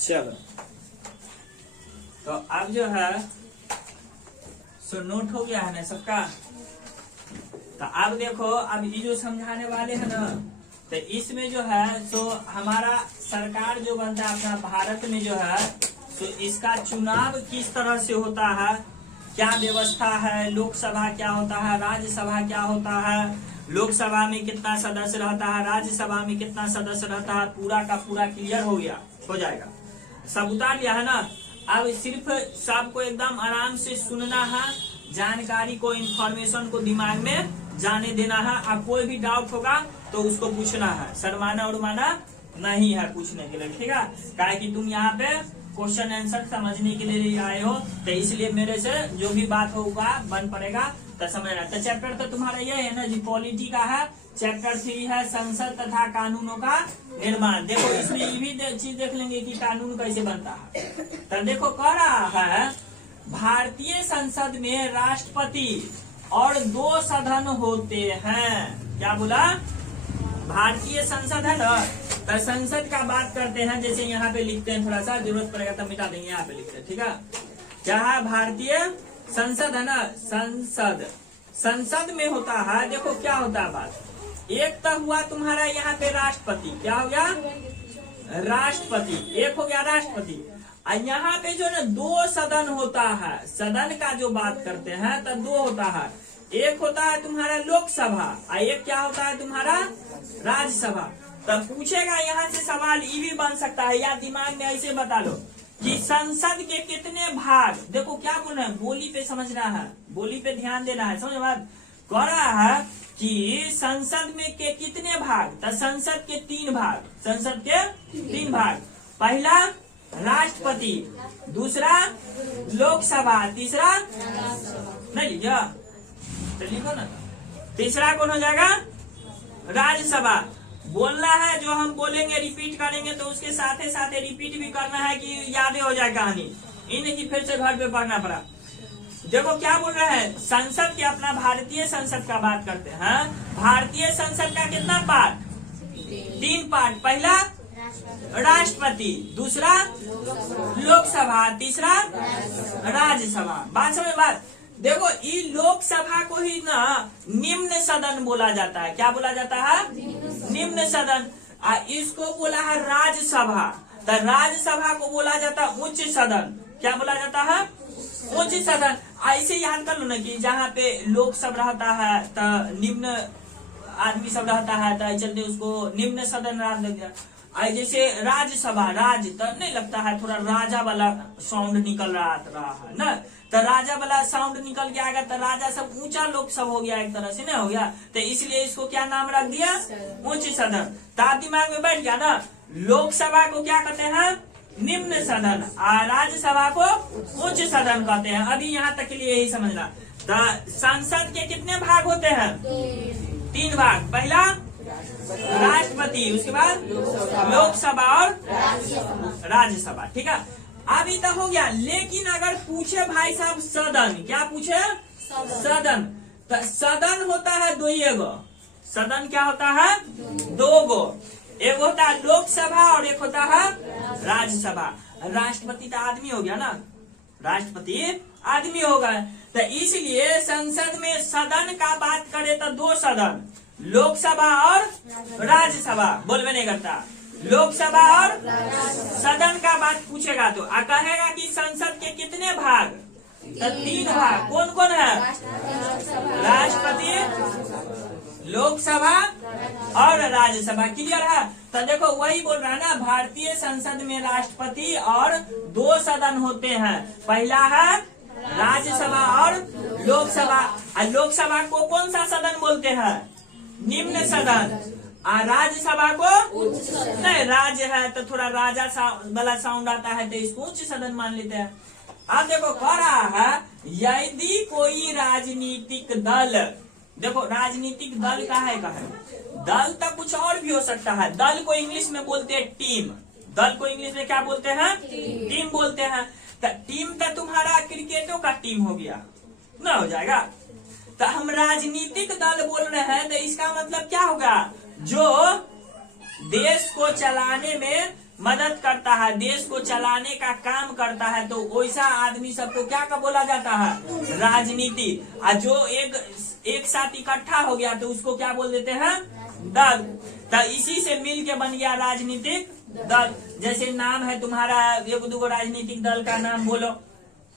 चलो तो अब जो है सो नोट हो गया है ना सबका। तो अब देखो, अब ये जो समझाने वाले हैं ना, तो इसमें जो है सो हमारा सरकार जो बनता है अपना भारत में जो है सो इसका चुनाव किस तरह से होता है, क्या व्यवस्था है, लोकसभा क्या होता है, राज्यसभा क्या होता है, लोकसभा में कितना सदस्य रहता है, राज्यसभा में कितना सदस्य रहता है, पूरा का पूरा क्लियर हो गया, हो जाएगा, सब उतार लिया है ना। अब सिर्फ सबको एकदम आराम से सुनना है, जानकारी को, इंफॉर्मेशन को दिमाग में जाने देना है। अब कोई भी डाउट होगा तो उसको पूछना है, शर्माना उर्माना नहीं है पूछने के लिए, ठीक है। क्या कि तुम यहाँ पे क्वेश्चन आंसर समझने के लिए आए हो, तो इसलिए मेरे से जो भी बात होगा बन पड़ेगा तो समझना। तो चैप्टर तो तुम्हारा ये है ना जी, पॉलिटी का है। चैप्टर 3 है संसद तथा कानूनों का निर्माण। देखो इसमें ये भी चीज देख लेंगे कि कानून कैसे बनता है। तो देखो कह रहा है भारतीय संसद में राष्ट्रपति और 2 सदन होते हैं। क्या बोला? भारतीय संसद है ना, तो संसद का बात करते हैं। जैसे यहाँ पे लिखते हैं, थोड़ा सा जरूरत पड़ेगा तब मिटा देंगे, यहाँ पे लिखते हैं, ठीक है। क्या है? भारतीय संसद है ना, संसद में होता है। देखो क्या होता है बात, एक तो हुआ तुम्हारा यहाँ पे राष्ट्रपति, क्या हो गया? राष्ट्रपति, एक हो गया राष्ट्रपति। और यहाँ पे जो ना 2 सदन होता है, सदन का जो बात करते हैं तो 2 होता है। एक होता है तुम्हारा लोकसभा और एक क्या होता है तुम्हारा राज्यसभा। तब पूछेगा यहाँ से सवाल ये भी बन सकता है, या दिमाग में ऐसे बता लो कि संसद के कितने भाग। देखो क्या बोल रहे हैं, बोली पे समझना है, बोली पे ध्यान देना है, समझ बात। कह रहा है कि संसद में के कितने भाग, तो संसद के 3 भाग, संसद के 3 भाग। पहला राष्ट्रपति, दूसरा लोकसभा, तीसरा नहीं लिखा तो लिखो ना, तीसरा कौन हो जाएगा? राज्यसभा। बोलना है, जो हम बोलेंगे रिपीट करेंगे तो उसके साथ ही रिपीट भी करना है कि यादें हो जाए कहानी, इन्हें की फिर से घर पे पढ़ना पड़ा। देखो क्या बोल रहे हैं, संसद के, अपना भारतीय संसद का बात करते हैं। भारतीय संसद का कितना पार्ट? 3 पार्ट। पहला राष्ट्रपति, दूसरा लोकसभा, तीसरा राज्यसभा। बात समझ बात। देखो ये लोकसभा को ही ना निम्न सदन बोला जाता है। क्या बोला जाता है? निम्न सदन। इसको बोला है राज्यसभा, तो राज्यसभा को बोला जाता है उच्च सदन। क्या बोला जाता है? उच्च सदन। ऐसे याद कर लो ना कि जहाँ पे लोक सब रहता है तो निम्न आदमी सब रहता है, तो चलते उसको निम्न सदन नाम लग गया। जैसे राज्यसभा, राज्य तो नहीं लगता है, थोड़ा राजा वाला साउंड निकल रहा है ना, तो राजा वाला साउंड निकल के आएगा तो राजा सब ऊंचा लोक सब हो गया, एक तरह से ना हो गया, तो इसलिए इसको क्या नाम रख दिया? उच्च सदन। तो दिमाग में बैठ गया ना। लोकसभा को क्या कहते हैं? निम्न सदन। और राज्यसभा को उच्च सदन कहते हैं। अभी यहाँ तक के लिए यही समझना। तो संसद के कितने भाग होते हैं? 3 भाग। पहला राष्ट्रपति, उसके बाद लोकसभा और राज्यसभा, ठीक है। अभी तक हो गया। लेकिन अगर पूछे भाई साहब सदन, क्या पूछे? सदन। तो सदन होता है 2 गो। सदन क्या होता है? 2 गो। एक होता है लोकसभा और एक होता है राज्यसभा। राष्ट्रपति तो आदमी हो गया ना, राष्ट्रपति आदमी होगा। तो इसलिए संसद में सदन का बात करे तो 2 सदन, लोकसभा और राज्यसभा। बोलवे नहीं करता, लोकसभा और सदन का बात पूछेगा तो कहेगा कि संसद के कितने भाग? तो 3 भाग। कौन कौन है? राष्ट्रपति, लोकसभा और राज्यसभा। क्लियर है? तो देखो वही बोल रहा है ना, भारतीय संसद में राष्ट्रपति और 2 सदन होते हैं। पहला है राज्यसभा और लोकसभा। और लोकसभा को कौन सा सदन बोलते हैं? निम्न सदन। और राज्यसभा को नहीं, राज्य है तो थोड़ा राजा वाला साउंड आता है तो इसको उच्च सदन मान लेते हैं। अब देखो कह रहा है यदि कोई राजनीतिक दल, देखो राजनीतिक दल का है, दल तो कुछ और भी हो सकता है। दल को इंग्लिश में बोलते हैं टीम। दल को इंग्लिश में क्या बोलते हैं? टीम बोलते हैं। तो टीम तो तुम्हारा क्रिकेटों का टीम हो गया ना, हो जाएगा। तो हम राजनीतिक दल बोल रहे हैं तो इसका मतलब क्या होगा? जो देश को चलाने में मदद करता है, देश को चलाने का काम करता है, तो वैसा आदमी सबको क्या का बोला जाता है? राजनीति। और जो एक साथ इकट्ठा हो गया तो उसको क्या बोल देते हैं? दल। तो इसी से मिल के बन गया राजनीतिक दल। जैसे नाम है तुम्हारा, एक दो राजनीतिक दल का नाम बोलो।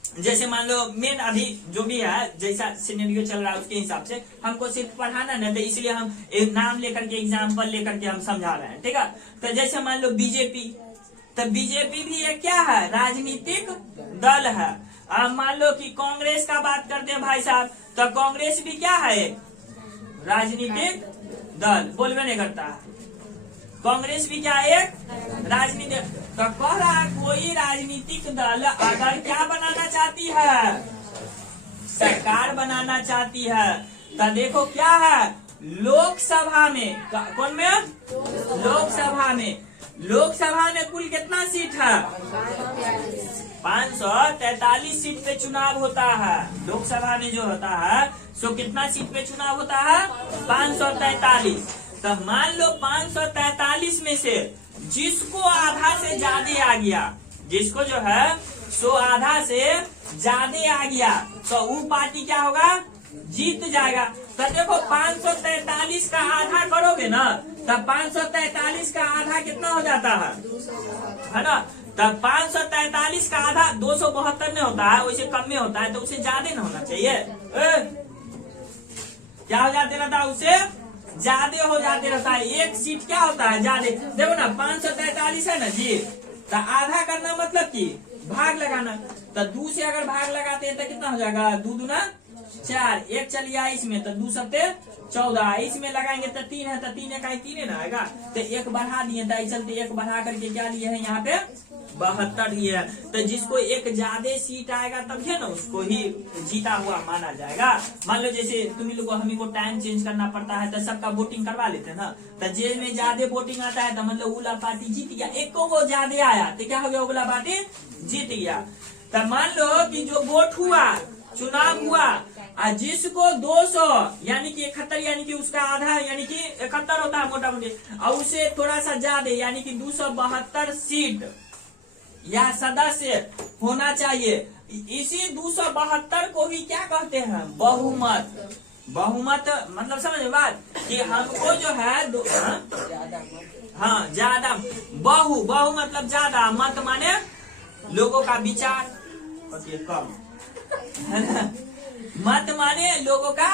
जैसे मान लो मेन अभी जो भी है, जैसा सिनेरियो चल रहा है उसके हिसाब से हमको सिर्फ पढ़ाना ना, तो इसलिए हम एक नाम लेकर के, एग्जाम्पल लेकर के हम समझा रहे हैं, ठीक है। तो जैसे मान लो बीजेपी, तो बीजेपी भी एक क्या है? राजनीतिक दल है। अब मान लो कि कांग्रेस का बात करते हैं भाई साहब, तो कांग्रेस भी क्या है? राजनीतिक दल। बोलवे नहीं करता है, कांग्रेस भी क्या है? एक राजनीतिक। तो कह रहा है कोई राजनीतिक दल अगर क्या बनाना चाहती है? सरकार बनाना चाहती है, तो देखो क्या है? लोकसभा में, कौन में? लोकसभा में। लोकसभा में कुल कितना सीट है? 543 सीट पे चुनाव होता है। लोकसभा में जो होता है सो कितना सीट पे चुनाव होता है? 543। तो मान लो 543 में से जिसको आधा से ज्यादा आ गया, जिसको जो है सो आधा से ज्यादा आ गया, तो वो पार्टी क्या होगा? जीत जाएगा। तो देखो 543 का आधा करोगे ना, तब 543 का आधा कितना हो जाता है ना? तब 543 का आधा 272 में होता है, वैसे कम में होता है, तो उसे ज्यादा ना होना चाहिए। क्या हो जाते रहता है? उसे ज्यादा हो जाते रहता है। एक सीट क्या होता है? ज्यादा। देखो ना 543 है ना जी, तो आधा करना मतलब कि भाग लगाना। तो 2 से अगर भाग लगाते हैं तो कितना हो जाएगा? 2 दूना 4, 1 चल गया इसमें, तो 2 सत्ते 14, इसमें लगाएंगे तो 3 है, तो 3 का 3 ना आएगा, तो 1 बढ़ा दिए, तो चलते 1 बढ़ा करके क्या लिए है यहाँ पे? 72 लिए है। तो जिसको एक ज्यादा सीट आएगा तब है ना उसको ही जीता हुआ माना जाएगा। मान लो जैसे तुम्ही लोग को, हमी को टाइम चेंज करना पड़ता है, तो सबका वोटिंग करवा लेते हैं ना, तो जेल में ज्यादा वोटिंग आता है तो मतलब उला पार्टी जीत गया। एक को वो ज्यादा आया तो क्या हो गया? उला पार्टी जीत गया। तो मान लो कि जो वोट हुआ, चुनाव हुआ, और जिसको 200 यानी कि 71 यानी कि उसका आधा यानी कि 71 होता है मोटा मोटी, और उसे थोड़ा सा ज्यादा यानी कि 272 सीट या सदस्य होना चाहिए। इसी 272 को ही क्या कहते हैं? बहुमत। बहुमत मतलब समझ बात कि हमको जो है हाँ ज्यादा। बहु मतलब ज्यादा, मत माने लोगों का विचार कम, है ना? मत माने लोगों का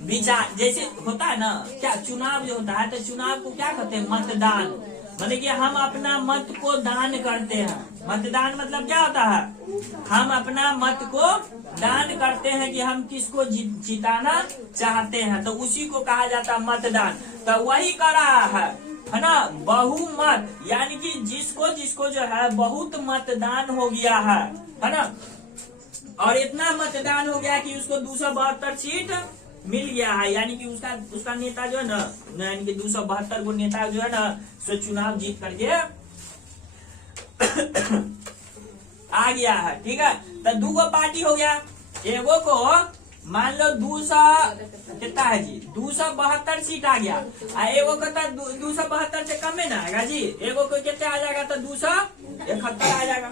विचार। जैसे होता है ना क्या, चुनाव जो होता है तो चुनाव को क्या कहते हैं? मतदान। मतलब कि हम अपना मत को दान करते हैं। मतदान मतलब क्या होता है? हम अपना मत को दान करते हैं कि हम किसको जिताना चाहते हैं, तो उसी को कहा जाता है मतदान। तो वही कर रहा है ना? बहुमत यानी कि जिसको जो है बहुत मतदान हो गया है ना? और इतना मतदान हो गया कि उसको 272 सीट मिल गया है, यानी कि उसका नेता जो है ना, यानी कि 272 को नेता जो है ना सो चुनाव जीत करके आ गया है, ठीक है। तो 2 पार्टी हो गया। एगो को मान लो 200 कितना है जी? 272 सीट आ गया। एगो को तो 272 से कम में ना आएगा जी, एगो को कितना आ जाएगा? तो 271 आ जाएगा।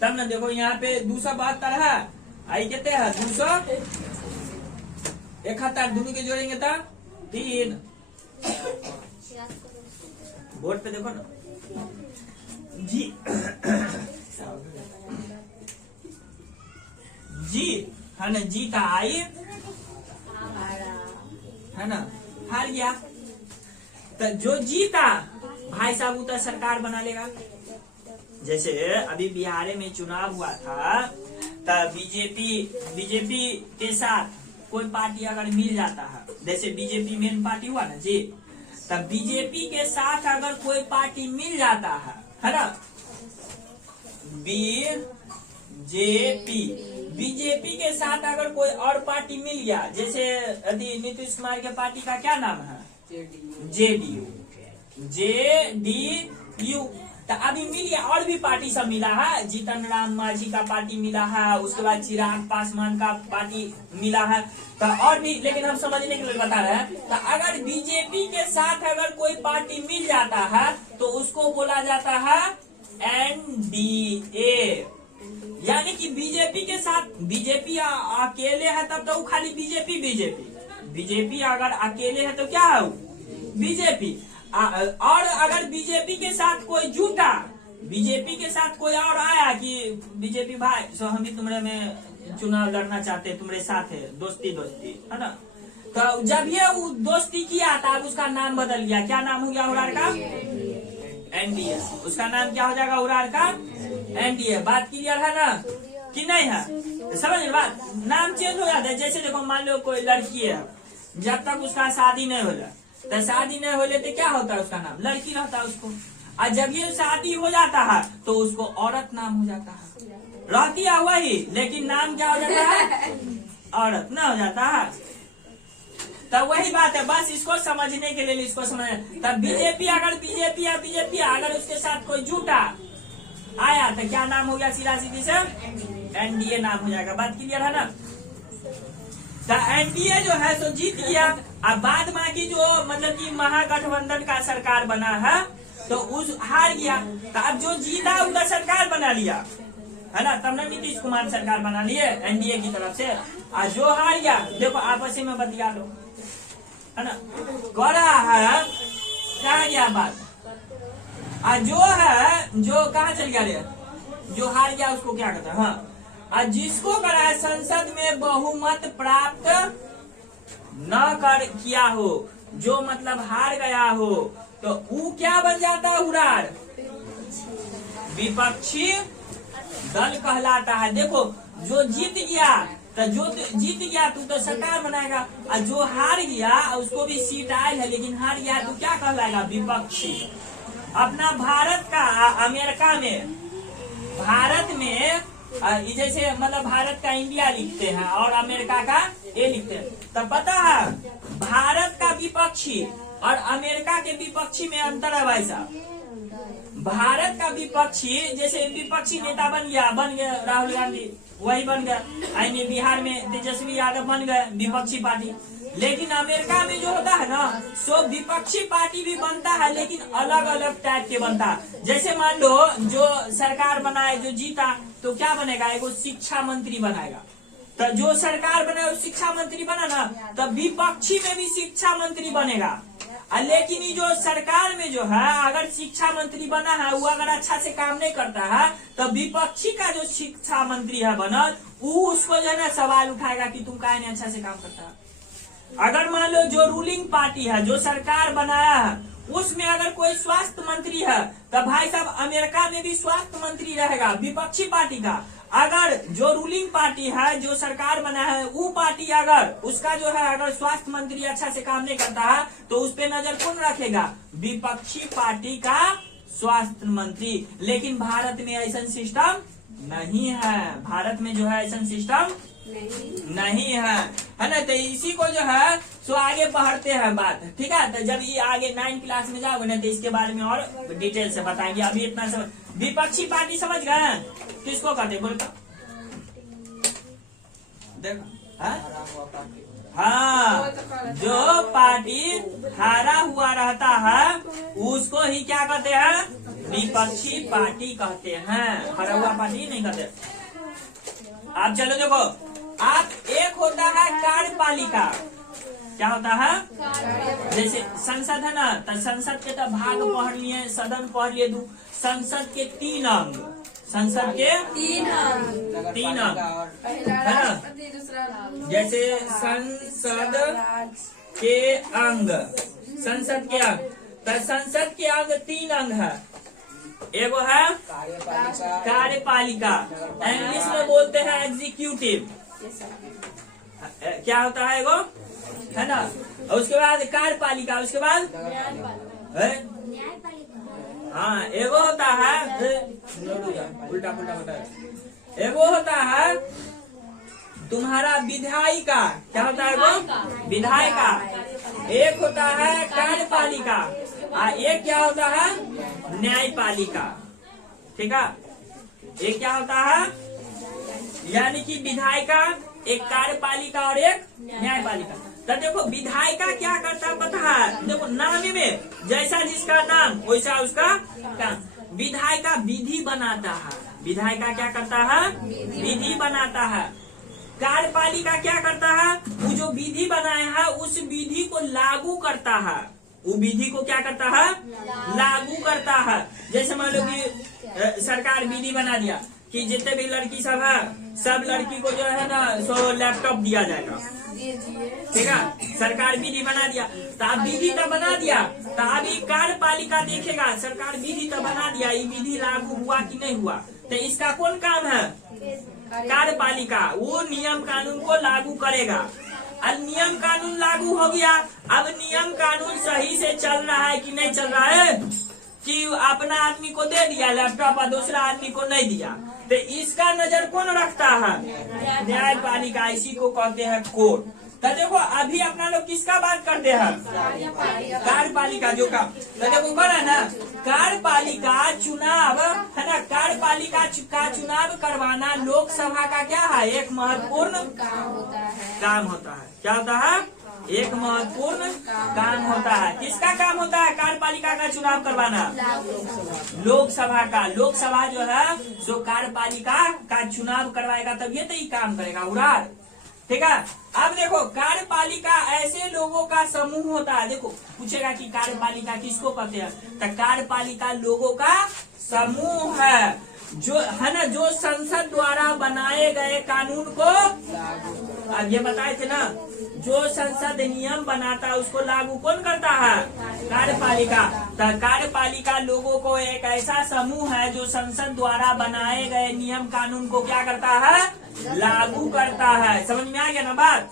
तब ना देखो यहाँ पे 272 है, आई कितने है? 271, दोनों के जोड़ेंगे तो 3। बोर्ड पे देखो ना जी जी है ना, जीता आई है ना, हार गया। तो जो जीता भाई साहब उतना सरकार बना लेगा। जैसे अभी बिहार में चुनाव हुआ था, तब बीजेपी के साथ कोई पार्टी अगर मिल जाता है, जैसे बीजेपी मेन पार्टी हुआ ना जी, तब बीजेपी के साथ अगर कोई पार्टी मिल जाता है ना, बीजेपी के साथ अगर कोई और पार्टी मिल गया, जैसे नीतीश कुमार के पार्टी का क्या नाम है? जेडीयू। तो अभी मिल गया, और भी पार्टी सब मिला है, जीतन राम मांझी का पार्टी मिला है, उसके बाद चिराग पासवान का पार्टी मिला है, तो और भी, लेकिन हम समझने के लिए बता रहे हैं। तो अगर बीजेपी के साथ अगर कोई पार्टी मिल जाता है तो उसको बोला बोला जाता है एनडीए। यानी कि बीजेपी के साथ, बीजेपी अकेले है तब तो वो खाली बीजेपी बीजेपी, बीजेपी अगर अकेले है तो क्या है बीजेपी। और अगर बीजेपी के साथ कोई जुटा, बीजेपी के साथ कोई और आया कि बीजेपी भाई सो हम भी तुम्हारे में चुनाव लड़ना चाहते, तुम्हारे साथ है, दोस्ती दोस्ती है ना, तो जब ये दोस्ती किया तब उसका नाम बदल गया। क्या नाम हो गया उरार का? एनडीए। उसका नाम क्या हो जाएगा उरार का? एनडीए। बात क्लियर है ना कि नहीं है? समझ बात, नाम चेंज हो जाता है। जैसे देखो मान लो कोई लड़की है, जब तक उसका शादी नहीं होला, तो शादी नहीं होले तो क्या होता है उसका नाम लड़की रहता है उसको। और जब ये शादी हो जाता है तो उसको औरत नाम हो जाता है, रहती है वही लेकिन नाम क्या हो जाता है? औरत ना हो जाता है। तब वही बात है, बस इसको समझने के लिए इसको समझ। तब बीजेपी अगर उसके साथ कोई जुटा आया तो क्या नाम हो गया? सीधा सीधी से एनडीए नाम हो जाएगा। बात क्लियर है ना? तो एनडीए जो है तो जीत गया। अब बाद बाकी जो मतलब कि महागठबंधन का सरकार बना है तो उस हार गया। तो अब जो जीता उधर सरकार बना लिया है ना, तब ना नीतीश कुमार सरकार बना लिए एनडीए की तरफ से। और जो हार गया देखो आपस में बतिया लो है ना, करा है कहा गया बात। और जो है जो कहा चल गया रे, जो हार गया उसको क्या कहता है? हाँ, और जिसको करा है संसद में बहुमत प्राप्त न कर किया हो, जो मतलब हार गया हो, तो वो क्या बन जाता है उरार? विपक्षी दल कहलाता है। देखो जो जीत गया तो तू तो सरकार बनाएगा, और जो हार गया उसको भी सीट आयल है लेकिन हार गया तो क्या कहलाएगा? विपक्षी। अपना भारत का भारत में जैसे मतलब भारत का इंडिया लिखते हैं और अमेरिका का ये लिखते हैं, तब पता है भारत का विपक्षी और अमेरिका के विपक्षी में अंतर है भाई साहब। भारत का विपक्षी जैसे विपक्षी नेता बन गया राहुल गांधी, वही बन गया। आइए बिहार में तेजस्वी यादव बन गए विपक्षी पार्टी। लेकिन अमेरिका में जो होता है ना सो विपक्षी पार्टी भी बनता है लेकिन अलग अलग टाइप के बनता है। जैसे मान लो जो सरकार बनाए, जो जीता तो क्या बनेगा? एगो शिक्षा मंत्री बनाएगा। तो जो सरकार बनाए शिक्षा मंत्री बना ना, तो विपक्षी में भी शिक्षा मंत्री बनेगा। लेकिन ये जो सरकार में जो है अगर शिक्षा मंत्री बना है वो अगर अच्छा से काम नहीं करता है तो विपक्षी का जो शिक्षा मंत्री है बनल वो उसको जो है ना सवाल उठाएगा कि तुम काहे नहीं अच्छा से काम करता है। अगर मान लो जो रूलिंग पार्टी है, जो सरकार बनाया है, उसमें अगर कोई स्वास्थ्य मंत्री है तो भाई साहब अमेरिका में भी स्वास्थ्य मंत्री रहेगा विपक्षी पार्टी का। अगर जो रूलिंग पार्टी है, जो सरकार बना है, वो पार्टी अगर उसका जो है अगर स्वास्थ्य मंत्री अच्छा से काम नहीं करता है तो उस पे नजर कौन रखेगा? विपक्षी पार्टी का स्वास्थ्य मंत्री। लेकिन भारत में ऐसा सिस्टम नहीं है, भारत में जो है ऐसा सिस्टम नहीं है ना। तो इसी को जो है सो आगे बढ़ते हैं बात, ठीक है। तो जब ये आगे 9 क्लास में जाओगे ना तो इसके बारे में और डिटेल से बताएंगे। अभी इतना समझ, विपक्षी पार्टी समझ गए किसको कहते बोलता? देखो हाँ, जो पार्टी हारा हुआ रहता है उसको ही क्या कहते हैं? विपक्षी पार्टी कहते हैं, हारा हुआ पार्टी नहीं कहते। आप चलो देखो, आप एक होता है कार्यपालिका। क्या होता है? जैसे संसद है ना, तो संसद के तो भाग पढ़ लिए, सदन पढ़ लिए। संसद के 3 अंग, संसद के 3 अंग है ना। जैसे संसद के अंग, संसद के अंग, तो संसद के अंग 3 अंग है। एगो है कार्यपालिका, इंग्लिश में बोलते हैं एग्जीक्यूटिव। क्या होता है एगो है ना, और उसके बाद कार्यपालिका, उसके बाद हाँ एगो होता है उल्टा पुल्टा, एगो होता है तुम्हारा विधायिका। क्या होता है वो? विधायिका। एक होता है कार्यपालिका और एक क्या होता है? न्यायपालिका। ठीक है, एक क्या होता है? यानी कि विधायिका, एक कार्यपालिका और एक न्यायपालिका। तो देखो विधायिका क्या करता है पता है, देखो नाम में जैसा जिसका नाम वैसा उसका काम। विधायिका विधि बनाता है, विधायिका क्या करता है, विधि बनाता है। कार्यपालिका क्या करता है, वो जो विधि बनाया है उस विधि को लागू करता है, वो विधि को क्या करता है, लागू करता है। जैसे मान लो कि सरकार विधि बना दिया कि जितने भी लड़की सब है सब लड़की को जो है ना सो लैपटॉप दिया जाएगा, ठीक है, सरकार विधि बना दिया। तो अब विधि तो बना दिया, तो अभी कार्यपालिका देखेगा सरकार विधि तो बना दिया, ये विधि लागू हुआ कि नहीं हुआ, तो इसका कौन काम है, कार्यपालिका, वो नियम कानून को लागू करेगा। अब नियम कानून लागू हो गया, अब नियम कानून सही से चल रहा है कि नहीं चल रहा है, कि अपना आदमी को दे दिया लैपटॉप और दूसरा आदमी को नहीं दिया, तो इसका नजर कौन रखता है, न्यायपालिका, इसी को कहते हैं कोर्ट। तो देखो अभी अपना लोग किसका बात करते हैं, कार्यपालिका जो काम। तो देखो कह ना कार्यपालिका चुनाव है ना, कार्यपालिका का चुनाव करवाना लोकसभा का क्या है, एक महत्वपूर्ण काम होता है। क्या होता है, एक महत्वपूर्ण काम होता है। किसका काम होता है, कार्यपालिका का चुनाव करवाना, लोकसभा का। लोकसभा जो है जो कार्यपालिका का चुनाव करवाएगा तब ये तो ही काम करेगा उड़ार, ठीक है। अब देखो कार्यपालिका ऐसे लोगों का समूह होता है, देखो पूछेगा कि कार्यपालिका किसको कहते हैं, तो कार्यपालिका लोगों का समूह है जो है ना, जो संसद द्वारा बनाए गए कानून को, अब ये बताए थे ना, जो संसद नियम बनाता है उसको लागू कौन करता है, कार्यपालिका। तो कार्यपालिका लोगों को एक ऐसा समूह है जो संसद द्वारा बनाए गए नियम कानून को क्या करता है, लागू करता है। समझ में आ गया ना बात।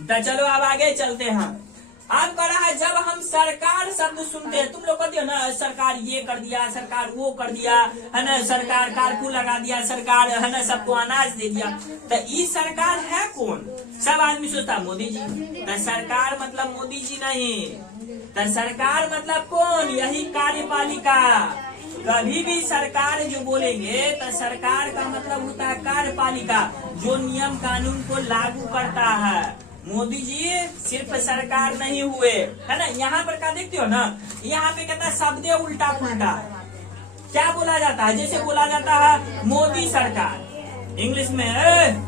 तो चलो अब आगे चलते हैं। अब करा है जब हम सरकार शब्द सुनते हैं, तुम लोग कहते हो ना सरकार ये कर दिया, सरकार वो कर दिया, है ना, सरकार कारकू लगा दिया, सरकार है ना सबको अनाज दे दिया, तो ये सरकार है कौन, सब आदमी सोचता मोदी जी। तो सरकार मतलब मोदी जी नहीं, तो सरकार मतलब कौन, यही कार्यपालिका। कभी भी सरकार जो बोलेंगे तो सरकार का मतलब होता है कार्यपालिका, जो नियम कानून को लागू करता है। मोदी जी सिर्फ सरकार नहीं हुए, है ना। यहाँ पर क्या देखते हो ना, यहाँ पे कहता है शब्द उल्टा पुल्टा, क्या बोला जाता है, जैसे बोला जाता है मोदी सरकार इंग्लिश में,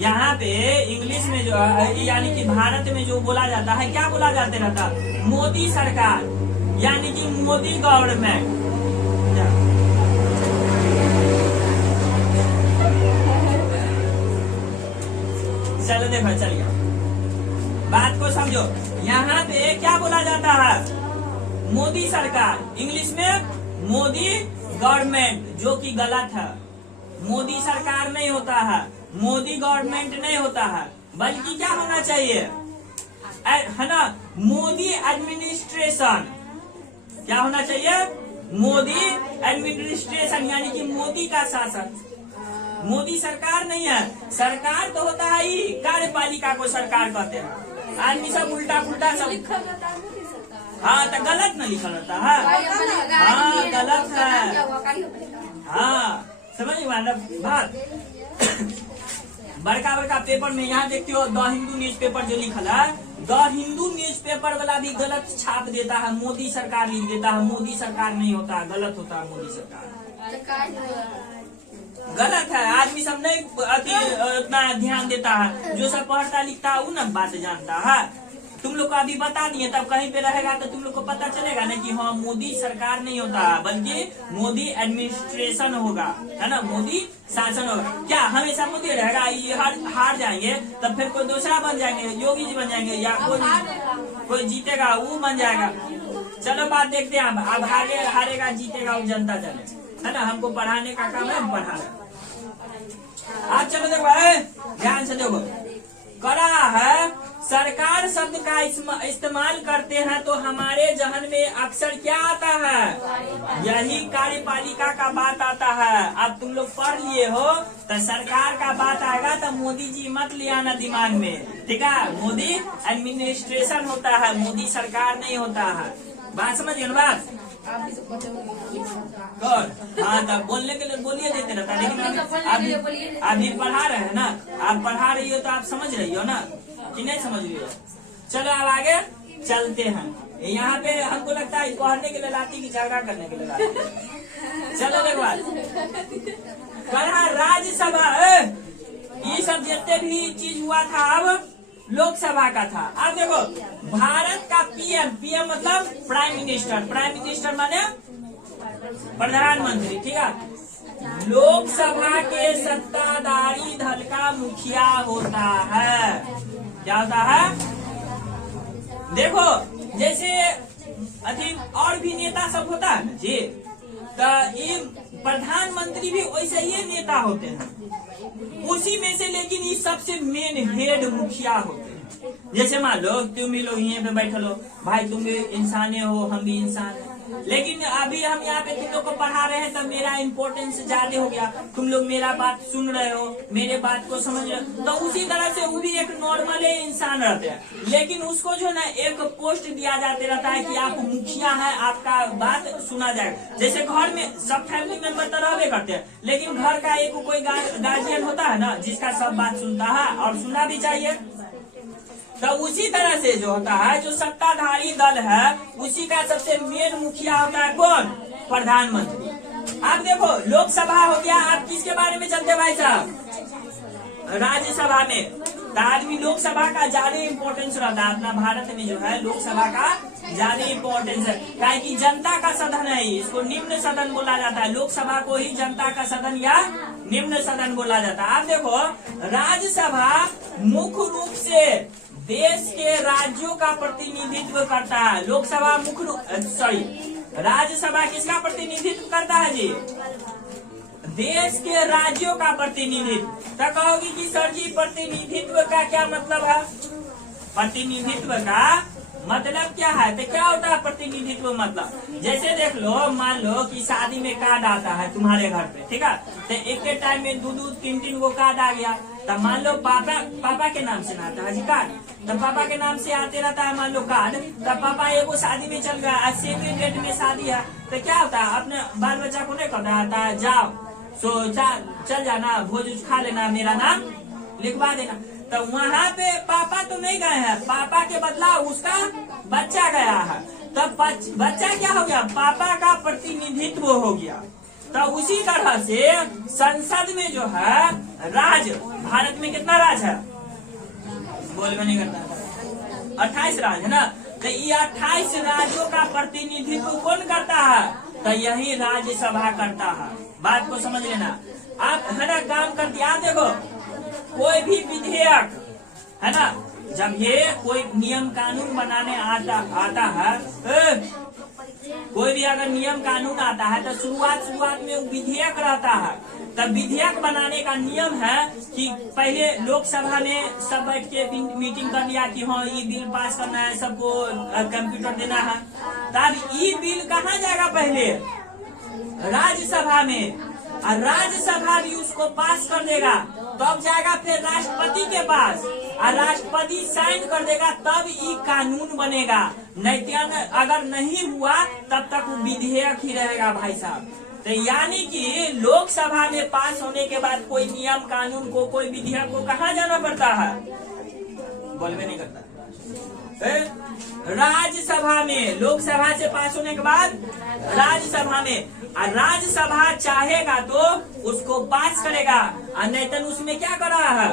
यहाँ पे इंग्लिश में जो है यानी कि भारत में जो बोला जाता है क्या बोला जाते रहता, मोदी सरकार यानी कि मोदी गवर्नमेंट। चलो देखो चलिए बात को समझो, यहाँ पे क्या बोला जाता है, मोदी सरकार, इंग्लिश में मोदी गवर्नमेंट, जो कि गलत है। मोदी सरकार नहीं होता है, मोदी गवर्नमेंट नहीं होता है, बल्कि क्या होना चाहिए, है ना, मोदी एडमिनिस्ट्रेशन। क्या होना चाहिए, मोदी एडमिनिस्ट्रेशन, यानी कि मोदी का शासन। मोदी सरकार नहीं है, सरकार तो होता है ही, कार्यपालिका को सरकार कहते हैं। आदमी सब उल्टा पुल्टा सब, हाँ तो गलत न लिखा रहता है, हाँ गलत है, हाँ समझ बात। बड़का बड़का पेपर में यहाँ देखते हो द हिंदू न्यूज़पेपर जो लिखा है, द हिंदू न्यूज़पेपर वाला भी गलत छाप देता है, मोदी सरकार लिख देता है, मोदी सरकार नहीं होता है, गलत होता है मोदी सरकार, गलत है। आदमी सब नहीं उतना ध्यान देता है, जो सब पढ़ता लिखता है वो न बात जानता है। तुम लोग को अभी बता दिए, तब कहीं पे रहेगा तो तुम लोग को पता चलेगा ना कि हाँ मोदी सरकार नहीं होता है, बल्कि मोदी एडमिनिस्ट्रेशन होगा, है ना, मोदी शासन होगा। क्या हमेशा मोदी रहेगा, ये हार जाएंगे तब फिर कोई दूसरा बन जाएंगे, योगी जी बन जाएंगे, या कोई जीतेगा वो बन जाएगा। चलो बात देखते हैं, अब आगे हारेगा जीतेगा वो जनता चले, है ना, हमको पढ़ाने का काम है, हम पढ़ा रहे। आज चलो देखो ध्यान से देखो, करा है सरकार शब्द का इस्तेमाल करते हैं तो हमारे जहन में अक्सर क्या आता है, यही कार्यपालिका का बात आता है। अब तुम लोग पढ़ लिए हो तो सरकार का बात आएगा तो मोदी जी मत ले आना दिमाग में, ठीक है। मोदी एडमिनिस्ट्रेशन होता है, मोदी सरकार नहीं होता है। बात समझ गए ना बात। हाँ तब बोलने के लिए बोलिए देते रहता है, लेकिन अभी पढ़ा रहे हैं ना, आप पढ़ा रही हो तो आप समझ रही हो ना कि नहीं समझ रही हो? चलो अब आगे चलते हैं। यहाँ पे हमको लगता है पढ़ने के लिए लाती कि झगड़ा करने के लिए लाती। चलो देखो बात कहा राज्यसभा ये सब जितने भी चीज हुआ था अब लोकसभा का था। अब देखो भारत का पीएम मतलब प्राइम मिनिस्टर माने प्रधानमंत्री, ठीक है। लोकसभा के सत्ताधारी दल का मुखिया होता है। क्या होता है? देखो जैसे अधिक और भी नेता सब होता है जी, तो ये प्रधानमंत्री भी वैसे ही नेता होते हैं उसी में से, लेकिन ये सबसे मेन हेड मुखिया होते हैं। जैसे मान लो तुम भी लोग यहीं पे बैठे लो, भाई तुम भी इंसान हो, हम भी इंसान हैं, लेकिन अभी हम यहाँ पे तुम लोग को पढ़ा रहे हैं, तब मेरा इम्पोर्टेंस ज्यादा हो गया, तुम लोग मेरा बात सुन रहे हो, मेरे बात को समझ रहे हो, तो उसी तरह से वो भी एक नॉर्मल इंसान रहते हैं, लेकिन उसको जो ना एक पोस्ट दिया जाते रहता है कि आप मुखिया है, आपका बात सुना जाएगा। जैसे घर में सब फैमिली मेंबर तो रहबे करते हैं, लेकिन घर का एक कोई गार्जियन होता है ना जिसका सब बात सुनता है और सुनना भी चाहिए। तो उसी तरह से जो होता है, जो सत्ताधारी दल है उसी का सबसे मेन मुखिया होता है कौन? प्रधानमंत्री। आप देखो लोकसभा हो गया, आप किसके बारे में चलते भाई साहब? राज्यसभा में। तो आदमी लोकसभा का ज्यादा इम्पोर्टेंस रहता है। अपना भारत में जो है लोकसभा का ज्यादा इम्पोर्टेंस है, क्या कि जनता का सदन है, इसको निम्न सदन बोला जाता है। लोकसभा को ही जनता का सदन या निम्न सदन बोला जाता है। आप देखो राज्यसभा मुख्य रूप से देश के राज्यों का प्रतिनिधित्व करता है। लोकसभा राज्यसभा किसका प्रतिनिधित्व करता है जी? देश के राज्यों का प्रतिनिधित्व। तो कहोगी कि सर जी प्रतिनिधित्व का क्या मतलब है? प्रतिनिधित्व का मतलब क्या है? तो क्या होता है प्रतिनिधित्व मतलब? जैसे देख लो, मान लो कि शादी में कार्ड आता है तुम्हारे घर पे, ठीक है, तो एक टाइम में 2-3 वो कार्ड आ गया, तो मान लो पापा के नाम से ना आता है जी कार्ड, तो पापा के नाम से आते रहता है मान लो कार्ड, तब पापा एगो शादी में चल गया, आज सेम डेट में शादी है, तो क्या होता है अपने बाल बच्चा को नहीं कहता आता है जाओ चल जाना, भोज खा लेना, मेरा नाम लिखवा देना। तो वहाँ पे पापा तो नहीं गए हैं, पापा के बदला उसका बच्चा गया है, तब बच्चा क्या हो गया? पापा का प्रतिनिधित्व हो गया। तो उसी तरह से संसद में जो है राज, भारत में कितना राज है? बोलबे नहीं करता, 28 राज है ना। तो ये 28 राज्यों का प्रतिनिधित्व कौन करता है? तो यही राज्यसभा करता है। बात को समझ लेना। आप है ना काम करती, आप देखो कोई भी विधेयक है ना, जब ये कोई नियम कानून बनाने आता है, कोई भी अगर नियम कानून आता है तो शुरुआत में विधेयक रहता है। तब विधेयक बनाने का नियम है कि पहले लोकसभा में सब बैठ के मीटिंग कर लिया कि हाँ ये बिल पास करना है, सबको कंप्यूटर देना है, तब ये बिल कहाँ जाएगा? पहले राज्यसभा में, और राज्यसभा भी उसको पास कर देगा, तब जाएगा फिर राष्ट्रपति के पास, और राष्ट्रपति साइन कर देगा, तब ये कानून बनेगा। नहीं अगर नहीं हुआ तब तक वो विधेयक ही रहेगा भाई साहब। तो यानी कि लोकसभा में पास होने के बाद कोई नियम कानून को, कोई विधेयक को कहाँ जाना पड़ता है? बोलबे नहीं करता। राज्यसभा में, लोकसभा से पास होने के बाद राज्यसभा में, और राज्यसभा चाहेगा तो उसको पास करेगा, और नहीं तो उसमें क्या कर रहा है?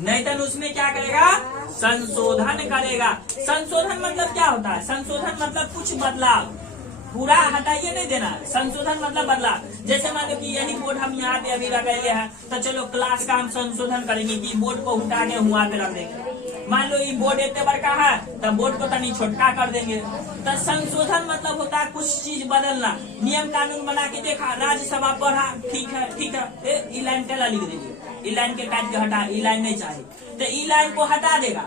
नहीं तो उसमें क्या करेगा? संशोधन करेगा। संशोधन मतलब क्या होता है? संशोधन मतलब कुछ बदलाव, पूरा हटाइए नहीं देना। संशोधन मतलब बदलाव। जैसे मान लो कि यही बोर्ड हम यहाँ पे अभी लगाए हैं, तो चलो क्लास का हम संशोधन करेंगे कि बोर्ड को उठा के वहाँ पे रख देंगे। मान लो ये बोर्ड इतने बड़का है तो बोर्ड को तनी छोटका कर देंगे। तो संशोधन मतलब होता है कुछ चीज बदलना। नियम कानून बना के देखा, राज्यसभा पढ़ा, ठीक है, ई लाइन टेला लिख दीजिए, ई लाइन के काट के हटा, ई लाइन नहीं चाहिए, तो ई लाइन को हटा देगा,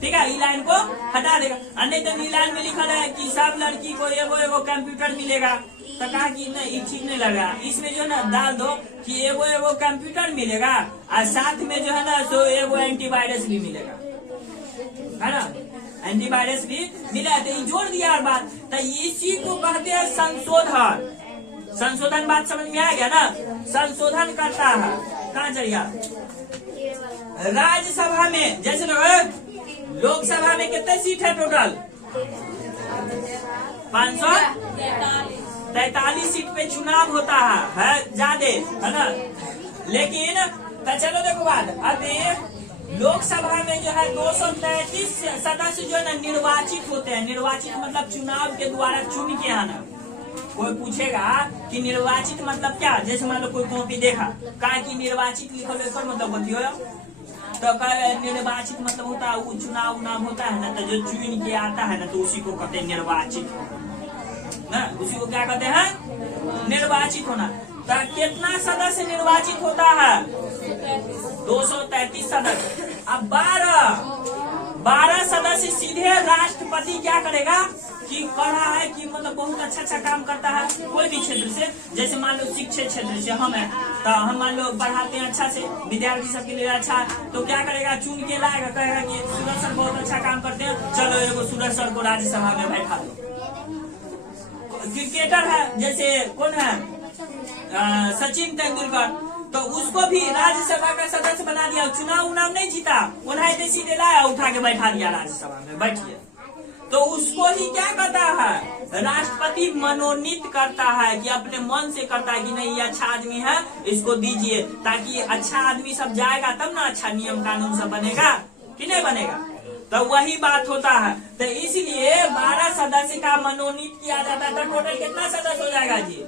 ठीक है, ई लाइन को हटा देगा। और नहीं तो ई लाइन में लिखा है कि सब लड़की को एगो कंप्यूटर मिलेगा, तो कहा कि नहीं ये ठीक नहीं लगा, इसमें जो है ना डाल दो कि एगो कंप्यूटर मिलेगा, और साथ में जो है ना सो एगो एंटीवायरस भी मिलेगा, है ना, एंटीवायरस भी मिला, तो ये जोड़ दिया बात। तो इसी को कहते हैं संशोधन। संशोधन बात समझ में आ गया ना? संशोधन करता है। कहाँ चलिए राज्यसभा में जैसे लोकसभा में कितने सीट है टोटल? 543 सीट पे चुनाव होता है ज्यादा, है ना। लेकिन तो चलो देखो बात, अभी लोकसभा में जो है 233 सदस्य जो है ना निर्वाचित होते हैं। निर्वाचित मतलब चुनाव के द्वारा चुन के आना। कोई पूछेगा कि निर्वाचित मतलब क्या, जैसे मान लो कोई कॉपी देखा, कहा कि निर्वाचित लिखो लेकर मतलब बतियो, तो निर्वाचित मतलब होता है वो चुनाव होता है ना, तो जो चुन के आता है ना तो उसी को कहते हैं निर्वाचित ना, उसी को क्या कहते हैं? निर्वाचित होना। तो कितना सदस्य निर्वाचित होता है? 233 सदस्य। अब 12 सदस्य सीधे राष्ट्रपति क्या करेगा कि कहा है कि मतलब बहुत अच्छा काम करता है कोई भी क्षेत्र से, जैसे मान लो शिक्षक क्षेत्र से हम है, तो हम मान लो पढ़ाते हैं अच्छा से, विद्यार्थी सबके लिए अच्छा, तो क्या करेगा? चुन के लाएगा, कहेगा कि सूरज सर बहुत अच्छा काम करते हैं, चलो एगो सूरज सर को राज्यसभा में बैठा दो। क्रिकेटर है जैसे कौन है, सचिन तेंदुलकर, तो उसको भी राज्यसभा का सदस्य बना दिया। चुनाव नहीं जीता, उन्हें सीधे लाया, उठा के बैठा दिया राज्यसभा में, बैठिए। तो उसको ही क्या करता है? राष्ट्रपति मनोनीत करता है कि अपने मन से करता है कि नहीं ये अच्छा आदमी है, इसको दीजिए, ताकि अच्छा आदमी सब जाएगा तब ना अच्छा नियम कानून सब बनेगा कि नहीं बनेगा। तो वही बात होता है। तो इसलिए 12 सदस्य का मनोनीत किया जाता है। तो टोटल कितना सदस्य हो जाएगा जी?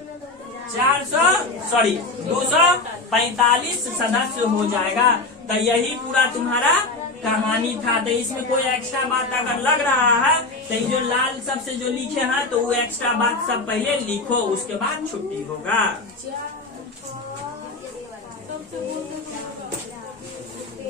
245 सदस्य हो जाएगा। तो यही पूरा तुम्हारा कहानी था। तो इसमें कोई एक्स्ट्रा बात अगर लग रहा है तो जो लाल सबसे जो लिखे हैं तो वो एक्स्ट्रा बात सब पहले लिखो, उसके बाद छुट्टी होगा।